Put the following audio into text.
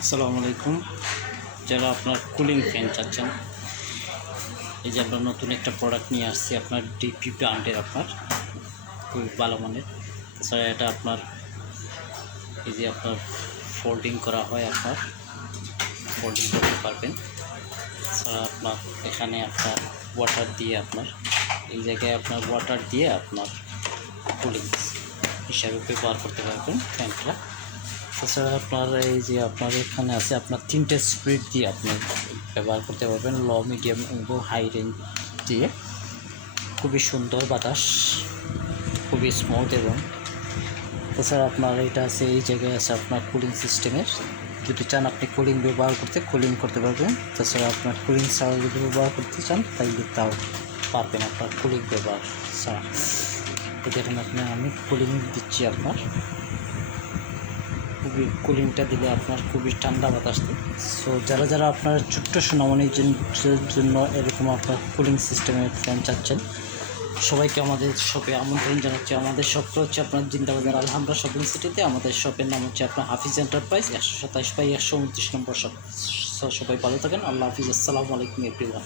আসসালামু আলাইকুম। যারা আপনার কুলিং ফ্যান চাচ্ছেন, এই যে আমরা নতুন একটা প্রোডাক্ট নিয়ে আসছি আপনার ডিপি ব্র্যান্ডের, আপনার খুবই ভালো মানের। তাছাড়া এটা আপনার এই যে আপনার ফোল্ডিং করা হয়, আপনার ফোল্ডিং করতে পারবেন। তাছাড়া আপনার এখানে আপনার ওয়াটার দিয়ে আপনার এই জায়গায় আপনার ওয়াটার দিয়ে আপনার কুলিং হিসাবে ব্যবহার করতে পারবেন ফ্যানটা। তাছাড়া আপনার এই যে আপনার এখানে আছে আপনার 3টে স্পিড দিয়ে আপনি ব্যবহার করতে পারবেন, লো, মিডিয়াম এবং হাই রেঞ্জ দিয়ে। খুবই সুন্দর বাতাস, খুবই স্মুথ। এবং তাছাড়া আপনার এটা আছে এই জায়গায় আছে আপনার কুলিং সিস্টেমের, যদি চান আপনি কুলিং ব্যবহার করতে কুলিং করতে পারবেন। তাছাড়া আপনার কুলিং ছাড়া যদি ব্যবহার করতে চান তাইলে তাও পারবেন আপনার কুলিং ব্যবহার ছাড়া। তো দেখেন আমি কুলিং দিচ্ছি আপনার, খুবই কুলিংটা দিলে আপনার খুবই ঠান্ডা বাতাস দেয়। সো যারা যারা আপনার ছোট্ট সোনামণির জন্য এরকম আপনার কুলিং সিস্টেমের ফ্যান চাচ্ছেন, সবাইকে আমাদের শপে আমন্ত্রণ জানাচ্ছি। আমাদের শপটা হচ্ছে আপনার জিন্দাবাজার আলহামরা শপিং সিটিতে। আমাদের শপের নাম হচ্ছে আপনার হাফিজ এন্টারপ্রাইজ, 127/129 নম্বর শপ। সো সবাই ভালো থাকেন। আল্লাহ হাফিজ। আসসালামু আলাইকুম এভরিওয়ান।